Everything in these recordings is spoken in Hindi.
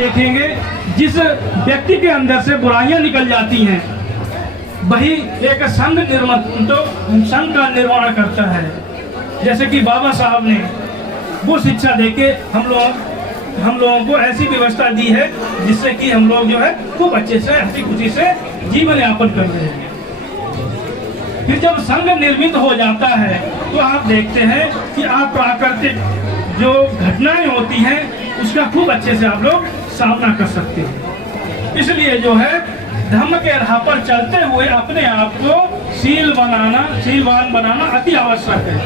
देखेंगे जिस व्यक्ति के अंदर से बुराइयां निकल जाती हैं वही एक संघ का निर्माण करता है। जैसे कि बाबा साहब ने वो शिक्षा देके हम लोगों को ऐसी व्यवस्था दी है जिससे कि हम लोग जो है खूब अच्छे से हंसी खुशी से जीवन यापन कर रहे हैं। फिर जब संघ निर्मित हो जाता है तो आप देखते हैं कि आप प्राकृतिक जो घटनाएं होती हैं उसका खूब अच्छे से आप लोग सामना कर सकते हैं। इसलिए जो है धर्म के राह पर चलते हुए अपने आप को शीलवान बनाना अति आवश्यक है।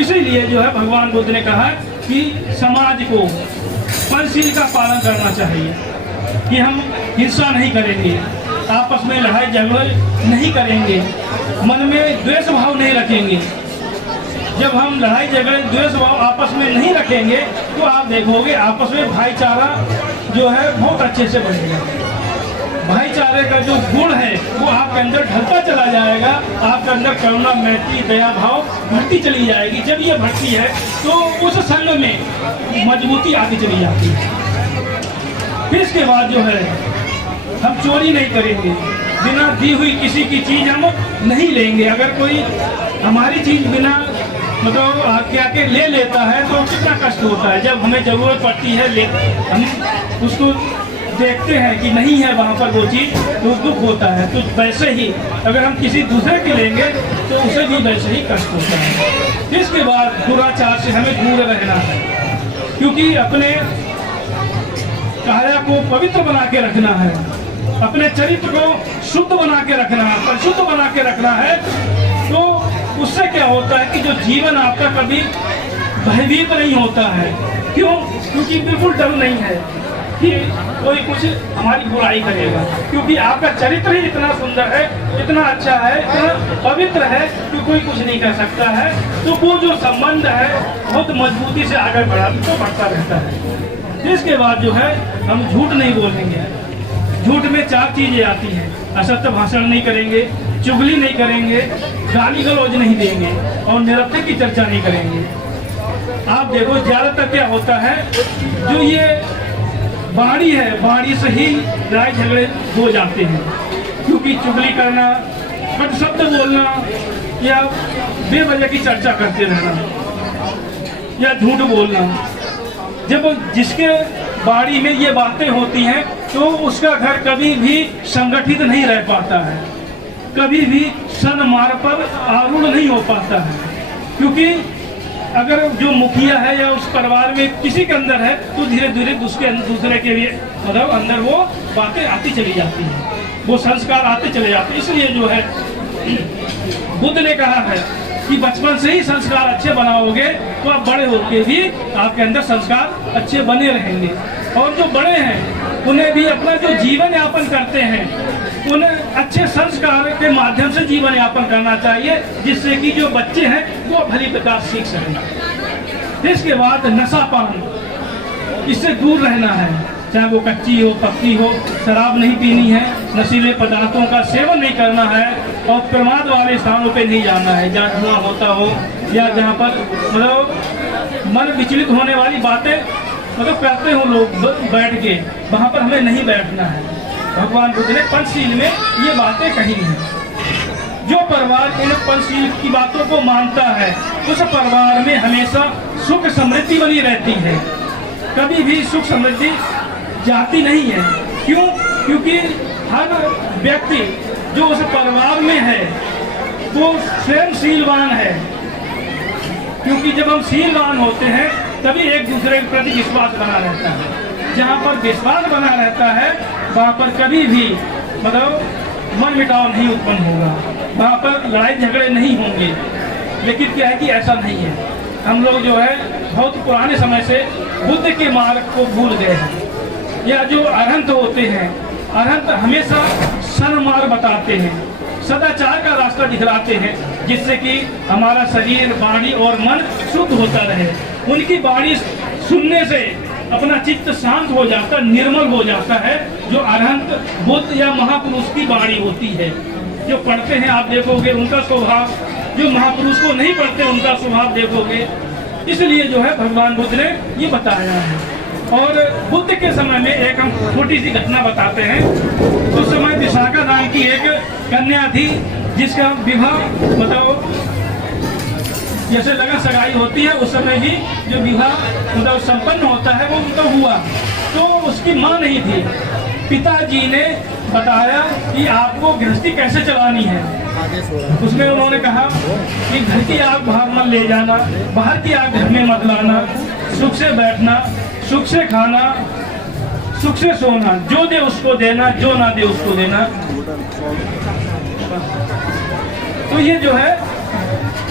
इसीलिए जो है भगवान बुद्ध ने कहा कि समाज को पंचशील का पालन करना चाहिए कि हम हिंसा नहीं करेंगे, आपस में लड़ाई झगड़े नहीं करेंगे, मन में द्वेष भाव नहीं रखेंगे। जब हम लड़ाई झगड़े द्वेष भाव आपस में नहीं रखेंगे तो आप देखोगे आपस में भाईचारा जो है बहुत अच्छे से बढ़ेगा। भाईचारे का जो गुण है वो आपके अंदर ढलता चला जाएगा, आपके अंदर करुणा मैत्री दया भाव बढ़ती चली जाएगी। जब ये बढ़ती है तो उस संघ में मजबूती आती चली जाती है। फिर इसके बाद जो है हम चोरी नहीं करेंगे, बिना दी हुई किसी की चीज हम नहीं लेंगे। अगर कोई हमारी चीज बिना मतलब आके ले लेता है तो कितना कष्ट होता है। जब हमें जरूरत पड़ती है हम उसको देखते हैं कि नहीं है वहाँ पर वो चीज़ तो दुख होता है। तो वैसे ही अगर हम किसी दूसरे की लेंगे तो उसे भी वैसे ही कष्ट होता है। इसके बाद दुराचार से हमें दूर रहना है, क्योंकि अपने काया को पवित्र बना के रखना है, अपने चरित्र को शुद्ध बना के रखना है, परिशुद्ध बना के रखना है। तो उससे क्या होता है कि जो जीवन आपका कभी भयभीत नहीं होता है। क्यों? क्योंकि बिल्कुल डर नहीं है कि कोई कुछ हमारी बुराई करेगा, क्योंकि आपका चरित्र ही इतना सुंदर है, इतना अच्छा है, इतना पवित्र है कि कोई कुछ नहीं कर सकता है। तो वो जो संबंध है बहुत मजबूती से आगे बढ़ता रहता है। इसके बाद जो है हम झूठ नहीं बोलेंगे। झूठ में 4 चीजें आती हैं। असत्य भाषण नहीं करेंगे, चुगली नहीं करेंगे, गाली गलौज नहीं देंगे और निरर्थक की चर्चा नहीं करेंगे। आप देखो ज्यादातर क्या होता है, जो ये वाणी है, वाणी से ही लड़ाई झगड़े हो जाते हैं। क्योंकि चुगली करना, कट शब्द बोलना या बेवजह की चर्चा करते रहना या झूठ बोलना, जब जिसके वाणी में ये बातें होती हैं तो उसका घर कभी भी संगठित नहीं रह पाता है, कभी भी सन्मार्ग पर आरूढ़ नहीं हो पाता है। क्योंकि अगर जो मुखिया है या उस परिवार में किसी के अंदर है तो धीरे धीरे दूसरे के भी मतलब अंदर वो बातें आती चली जाती हैं, वो संस्कार आते चले जाते हैं। इसलिए जो है बुद्ध ने कहा है कि बचपन से ही संस्कार अच्छे बनाओगे तो आप बड़े होकर भी आपके अंदर संस्कार अच्छे बने रहेंगे। और जो बड़े हैं उन्हें भी अपना जो जीवन यापन करते हैं उन्हें अच्छे संस्कार के माध्यम से जीवन यापन करना चाहिए, जिससे कि जो बच्चे हैं वो भली प्रकार सीख सकें। इसके बाद नशापान, इससे दूर रहना है, चाहे वो कच्ची हो पक्की हो। शराब नहीं पीनी है, नशीले पदार्थों का सेवन नहीं करना है और प्रमाद वाले स्थानों पे नहीं जाना है जहाँ धुआं होता हो या जहाँ पर मतलब मन विचलित होने वाली बातें मतलब करते हो लोग बैठ के, वहाँ पर हमें नहीं बैठना है। भगवान बुद्ध ने पंचशील में ये बातें कही हैं। जो परिवार इन पंचशील की बातों को मानता है उस परिवार में हमेशा सुख समृद्धि बनी रहती है, कभी भी सुख समृद्धि जाती नहीं है। क्यों? क्योंकि हर व्यक्ति जो उस परिवार में है वो स्वयं शीलवान है। क्योंकि जब हम शीलवान होते हैं तभी एक दूसरे के प्रति विश्वास बना रहता है। जहाँ पर विश्वास बना रहता है वहाँ पर कभी भी मतलब मन मिटाव नहीं उत्पन्न होगा, वहाँ पर लड़ाई झगड़े नहीं होंगे। लेकिन क्या है कि ऐसा नहीं है। हम लोग जो है बहुत पुराने समय से बुद्ध के मार्ग को भूल गए हैं। या जो अरहंत होते हैं, अरहंत हमेशा सन्मार्ग बताते हैं, सदाचार का रास्ता दिखलाते हैं, जिससे कि हमारा शरीर वाणी और मन शुद्ध होता रहे। उनकी वाणी सुनने से अपना चित्त शांत हो जाता, निर्मल हो जाता है। जो अरहंत बुद्ध या महापुरुष की वाणी होती है, जो पढ़ते हैं आप देखोगे उनका स्वभाव, जो महापुरुष को नहीं पढ़ते उनका स्वभाव देखोगे। इसलिए जो है भगवान बुद्ध ने ये बताया है। और बुद्ध के समय में एक हम छोटी सी घटना बताते हैं। उस समय विशाखा नाम की एक कन्या थी जिसका विवाह मतलब जैसे लगन सगाई होती है उस समय भी जो विवाह मतलब संपन्न होता है वो उनका हुआ। तो उसकी माँ नहीं थी। पिताजी ने बताया कि आपको गृहस्थी कैसे चलानी है। उसमें उन्होंने कहा कि घर की आग बाहर मत ले जाना, बाहर की आग घर में मत लाना, सुख से बैठना, सुख से खाना, सुख से सोना, जो दे उसको देना, जो ना दे उसको देना। तो ये जो है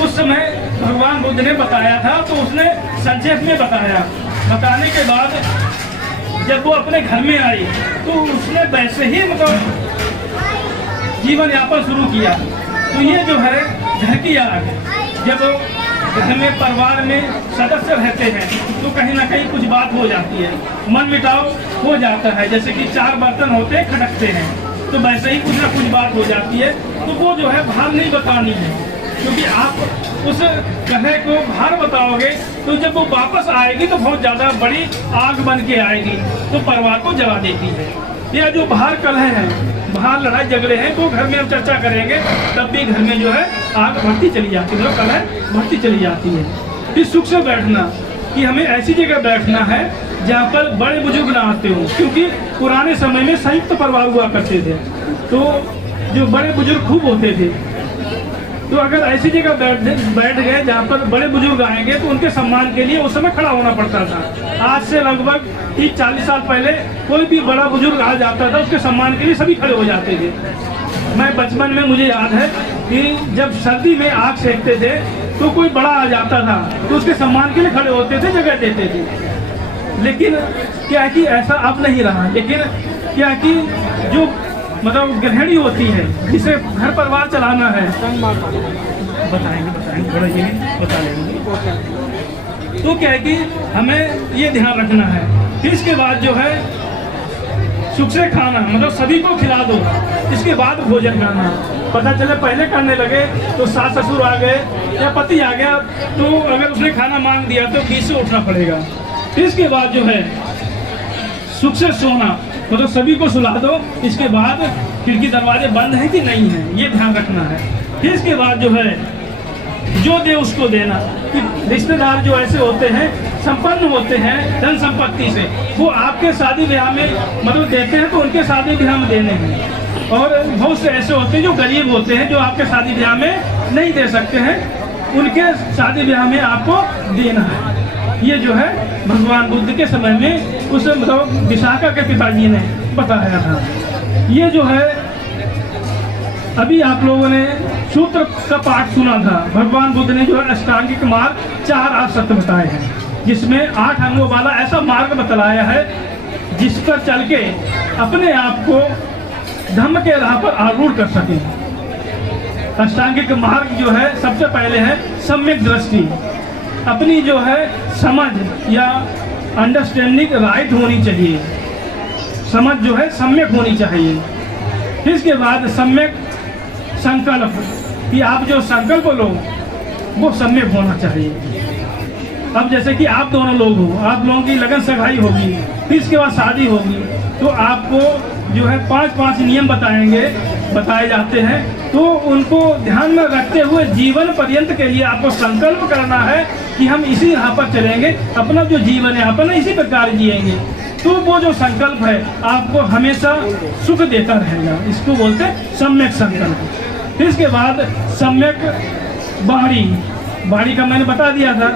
उस समय भगवान बुद्ध ने बताया था। तो उसने संक्षेप में बताया। बताने के बाद जब वो अपने घर में आई तो उसने वैसे ही मतलब जीवन यापन शुरू किया। तो ये जो है घर की आग, जब घर में परिवार में सदस्य रहते हैं तो कहीं ना कहीं कुछ बात हो जाती है, मन मिटाव हो जाता है। जैसे कि 4 बर्तन होते हैं खटकते हैं, तो वैसे ही कुछ ना कुछ बात हो जाती है। तो वो जो है बाहर नहीं बतानी है, क्योंकि आप उस कहे को बाहर बताओगे तो जब वो वापस आएगी तो बहुत ज़्यादा बड़ी आग बन के आएगी, तो परिवार को जला देती है। या जो बाहर कलह है, बाहर लड़ाई झगड़े हैं, तो घर में हम चर्चा करेंगे तब भी घर में जो है आग बढ़ती चली जाती है, कलह बढ़ती चली जाती है। फिर सुख से बैठना, कि हमें ऐसी जगह बैठना है जहाँ पर बड़े बुजुर्ग ना आते हों, क्योंकि पुराने समय में संयुक्त परिवार हुआ करते थे। तो जो बड़े बुजुर्ग खूब होते थे, तो अगर ऐसी जगह बैठ गए जहाँ पर बड़े बुजुर्ग आएंगे तो उनके सम्मान के लिए उस समय खड़ा होना पड़ता था। आज से लगभग 30-40 साल पहले कोई भी बड़ा बुजुर्ग आ जाता था, उसके सम्मान के लिए सभी खड़े हो जाते थे। मैं बचपन में मुझे याद है कि जब सर्दी में आग सेकते थे तो कोई बड़ा आ जाता था तो उसके सम्मान के लिए खड़े होते थे, जगह देते थे। लेकिन क्या है कि ऐसा अब नहीं रहा। लेकिन क्या है कि जो मतलब गृहिणी होती है, जिसे घर परिवार चलाना है, बताएंगे थोड़ा ये बता लेंगे। तो क्या है कि हमें ये ध्यान रखना है। फिर इसके बाद जो है सुख से खाना, मतलब सभी को खिला दो, इसके बाद भोजन करना। पता चले पहले करने लगे तो सास ससुर आ गए या पति आ गया, तो अगर उसने खाना मांग दिया तो बीच से उठना पड़ेगा। फिर इसके बाद जो है सुख से सोना, मतलब सभी को सुला दो। इसके बाद खिड़की दरवाजे बंद है कि नहीं है, ये ध्यान रखना है। फिर इसके बाद जो है जो दे उसको देना, कि रिश्तेदार जो ऐसे होते हैं, संपन्न होते हैं धन संपत्ति से, वो आपके शादी ब्याह में मतलब देते हैं तो उनके शादी ब्याह में देने हैं। और बहुत से ऐसे होते हैं जो गरीब होते हैं, जो आपके शादी ब्याह में नहीं दे सकते हैं, उनके शादी ब्याह में आपको देना है। ये जो है भगवान बुद्ध के समय में उस मतलब विशाखा के पिताजी ने बताया था। ये जो है अभी आप लोगों ने सूत्र का पाठ सुना था। भगवान बुद्ध ने जो है अष्टांगिक मार्ग 4 8 सत्य बताए हैं, जिसमें 8 अंगों वाला ऐसा मार्ग बतलाया है जिस पर चल के अपने आप को धम्म के राह पर आरूढ़ कर सके। अष्टांगिक मार्ग जो है सबसे पहले है सम्यक दृष्टि, अपनी जो है समझ या अंडरस्टैंडिंग राइट होनी चाहिए, समझ जो है सम्यक होनी चाहिए। इसके बाद सम्यक संकल्प, कि आप जो संकल्प लो वो सम्यक होना चाहिए। अब जैसे कि आप दोनों लोग हो, आप लोगों की लगन सगाई होगी, फिर इसके बाद शादी होगी, तो आपको जो है 5 नियम बताए जाते हैं। तो उनको ध्यान में रखते हुए जीवन पर्यंत के लिए आपको संकल्प करना है कि हम इसी राह पर चलेंगे, अपना जो जीवन है अपन इसी प्रकार जिएंगे। तो वो जो संकल्प है आपको हमेशा सुख देता रहेगा, इसको बोलते हैं सम्यक संकल्प। फिर इसके बाद सम्यक वाणी का मैंने बता दिया था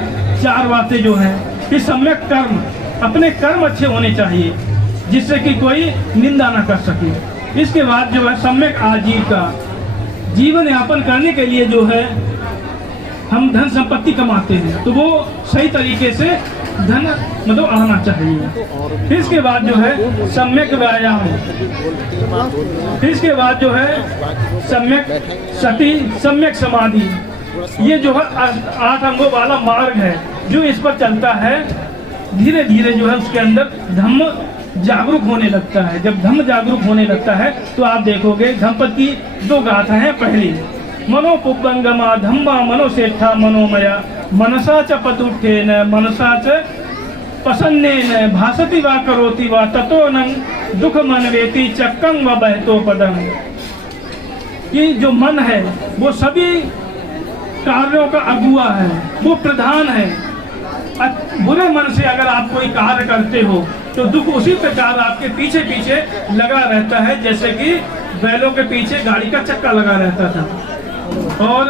4 बातें जो है। फिर सम्यक कर्म, अपने कर्म अच्छे होने चाहिए जिससे कि कोई निंदा ना कर सके। इसके बाद जो है सम्यक आजीविका, जीवन यापन करने के लिए जो है हम धन संपत्ति कमाते हैं तो वो सही तरीके से धन मतलब आना चाहिए। फिर इसके बाद जो है सम्यक व्यायाम, फिर इसके बाद जो है सम्यक सति, सम्यक समाधि। ये जो है 8 अंगों वाला मार्ग है जो इस पर चलता है। धीरे धीरे जो है उसके अंदर धम्म जागरूक होने लगता है। जब धम्म जागरूक होने लगता है तो आप देखोगे धम्मपद की 2 गाथा हैं। पहली मनोपुब्बंगमा धम्मा मनोसेठा मनोमया मनसा च पतुठेन मनसा च प्रसन्नेन भासति वा करोति वा ततो न दुख मनवेति चक्कं व बहतो पदम। कि जो मन है वो सभी कार्यों का अगुआ है, वो प्रधान है। बुरे मन से अगर आप कोई कार्य करते हो तो दुख उसी प्रकार आपके पीछे पीछे लगा रहता है, जैसे कि बैलों के पीछे गाड़ी का चक्का लगा रहता था। और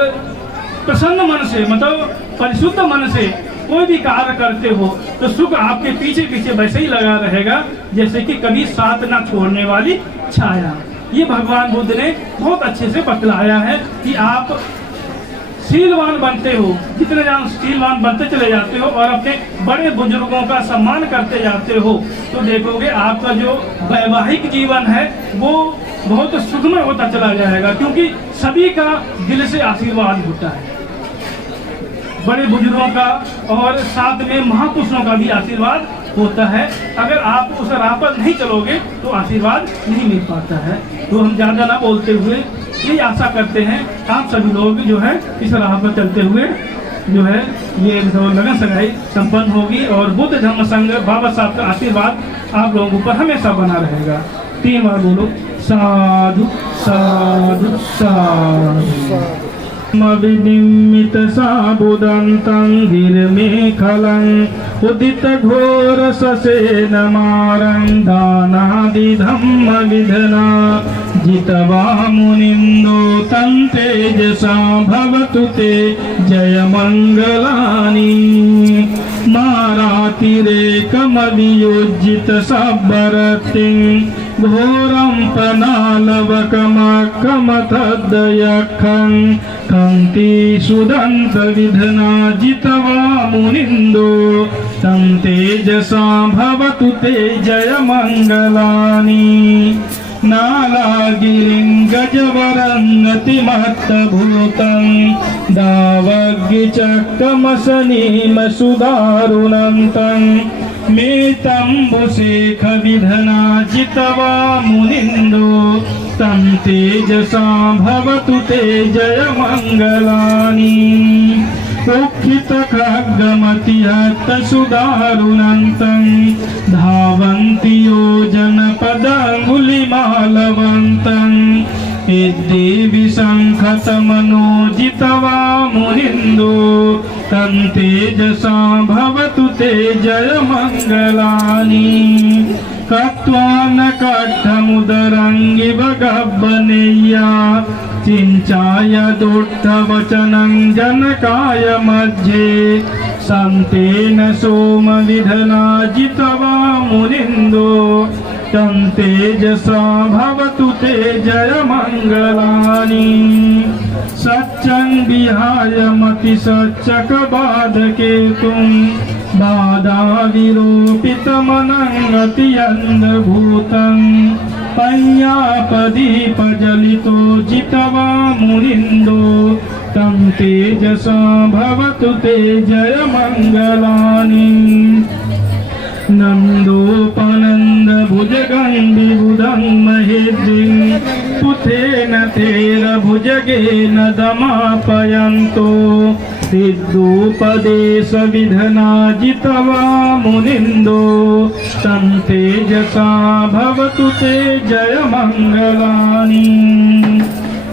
प्रसन्न मन से मतलब परिशुद्ध मन से कोई भी कार्य करते हो तो सुख आपके पीछे पीछे वैसे ही लगा रहेगा जैसे कि कभी साथ ना छोड़ने वाली छाया। ये भगवान बुद्ध ने बहुत अच्छे से बतलाया है कि आप शीलवान बनते हो, जितने ज्यादा शीलवान बनते चले जाते हो और अपने बड़े बुजुर्गों का सम्मान करते जाते हो तो देखोगे आपका जो वैवाहिक जीवन है वो बहुत सुखमय होता चला जाएगा, क्योंकि सभी का दिल से आशीर्वाद होता है, बड़े बुजुर्गों का और साथ में महापुरुषों का भी आशीर्वाद होता है। अगर आप उस राह पर नहीं चलोगे तो आशीर्वाद नहीं मिल पाता है। तो हम ज़्यादा ना बोलते हुए यही आशा करते हैं आप सभी लोग जो है इस राह पर चलते हुए जो है ये लगन सगाई संपन्न होगी और बुद्ध धर्म संघ बाबा साहब का आशीर्वाद आप लोगों पर हमेशा बना रहेगा। 3 बार बोलो साधु साधु साधु। विनिमित साबुदंतं गिरमेखलं उदित घोर ससेन मारं दानादि धम्म विधना जितवा मुनिन्दो तं तेजसा भवतु ते जय मंगलानि। मारातिरेकमवियोजित सब्बरतिं घोरं पनालवकमकमथद्दयखं खन्ति सुदन्त विधना जितवा मुनिन्दो तं तेजसा भवतु ते जय मंगलानि। नालागिरिं गजवरन्नतिमत्तभूतं दावग्गिचक्रमसनीम सुदारुणन्तं मेतम्बुशेखविधना जितवा मुनिन्दो तं तेजसा भवतु ते जय मंगलानि। कुक्षित खड्गमतिहत सुदारुणन्तं धावन्ति योजनपदङ्गुलिमालवन्तं देवी शङ्खतमनो जितवा मुनिन्दो तं तेजसा भवतु ते जय मंगलानि। कत्वान कट्ठमुदरङ्गिव गब्बनेय्या चिञ्चाय दोट्टवचनं जनकाय मध्ये सन्तेन सोमविधना जितवा मुनिन्दो तं तेजसा भवतु ते जय मंगलानि। सच्चं विहाय मतिसच्चकबाधकेतुं बाधाविरोपितमनं अत्यन्धभूतं पय्यापदीपजलितो जितवा मुनिन्दो तं तेजसा भवतु ते जय मंगलानि। नन्दोपनन्द भुजगन्धिबुधं महेद्रिं पुथेन थेरभुजगेन दमापयन्तो सिद्धोपदेशविधना जितवा मुनिन्दो तं तेजसा भवतु ते जय मंगलानि।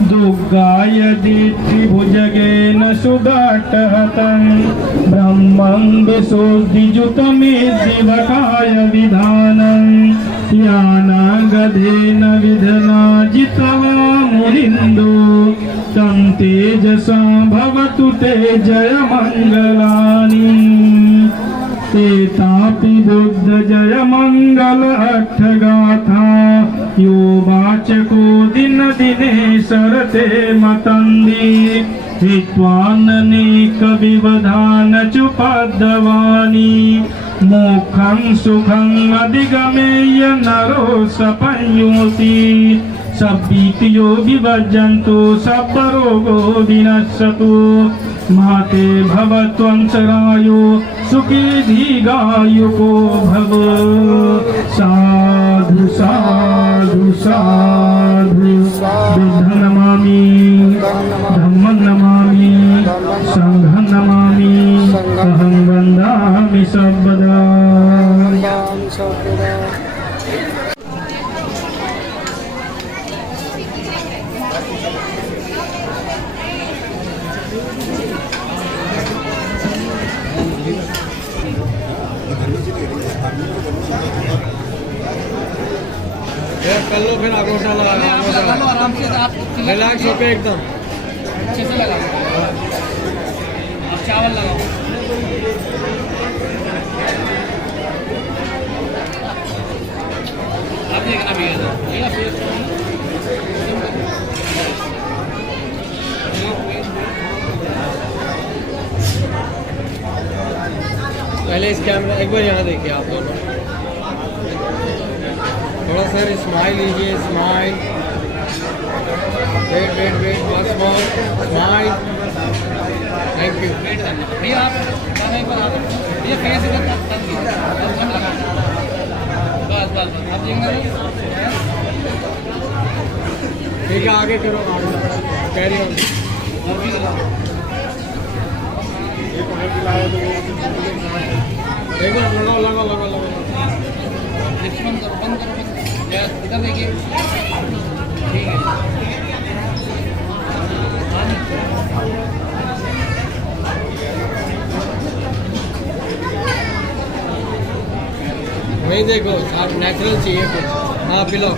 दुर्गाय दीप्तिभुजगेन सुदाट्टहतं ब्रह्मं विशोऽधिजुतमेद्धिवकाय विधानं यानागधेन विधना जितवा मुनिन्दो तं तेजसा भवतु ते जय मंगलानि। तेतापि बुद्ध जय मंगल अट्ठगाथा यो वाचको दिन दिने सरते मतन्दी हित्वाननेक विवधान चुपद्दवानी मोक्षं सुखं अधिगमेय नरो सपञ्योति सब्बीतियो विभज्जन्तु सर्वरोगो विनश्यतु माते भवत्वंसरायो सुखी दीर्घायुको भव। साधु साधु साधु। बुद्धं नमामि धम्मं नमामि संघं नमामि अहं वन्दामि सर्वदा। अंगूठा लगा लो, आप लगा लो आराम से। आप रिलैक्स होके एकदम। अच्छे से लगा लो। आप चावल लगाओ। आप देखना भैया, भैया फेस पहले इस कैमरा एक बार यहाँ देखिए आप दोनों, थोड़ा सा स्माइल लीजिए, स्माइल, वेट वेट वेट, बस मोर, स्माइल, थैंक यू। भैया आप एक बार आप भैया फेस इधर बस बस बस आप देखना। ठीक है, आगे करो, आगे कैरी ऑन। एक बार लगाओ लगाओ लगाओ लगाओ। लिप्स बंद करो, बंद करो, बंद। यस, इधर देखिए। ठीक है। वही देखो, आप नेचुरल चाहिए कुछ। हाँ पिलो।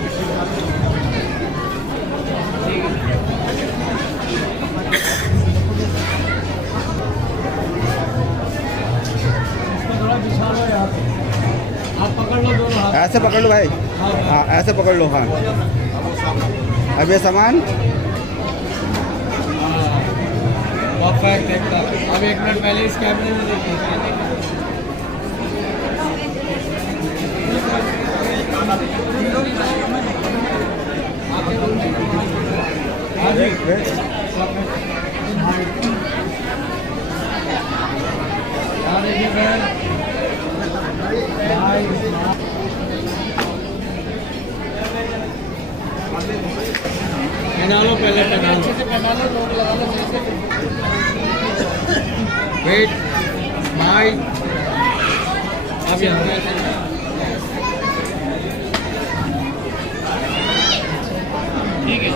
आप पकड़ लो दोनों हाथ। ऐसे पकड़ लो भाई, हाँ ऐसे पकड़ लो। हाँ अब ये सामान परफेक्ट एकदम। अब 1 मिनट पहले इस कैमरे में देखिए। हाँ जी, हाँ देखिए फ्रेंड, पहना लो, पहले पहना लो, अच्छे से पहना लो, रोक लगा लो सही से। Wait, smile. अब यहाँ ठीक है।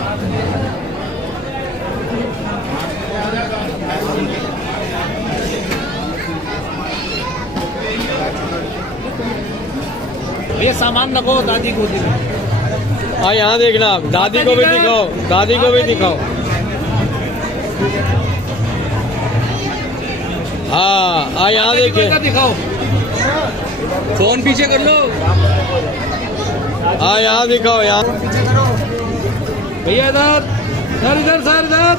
भैया सामान रखो, दादी को दिखाओ। हाँ यहाँ देखना, आप दादी को भी दिखाओ, दादी को भी दिखाओ। हाँ यहाँ देखिए, दिखाओ। फोन पीछे कर लो। हाँ यहाँ दिखाओ, यहाँ भैया इधर, इधर इधर सर, इधर।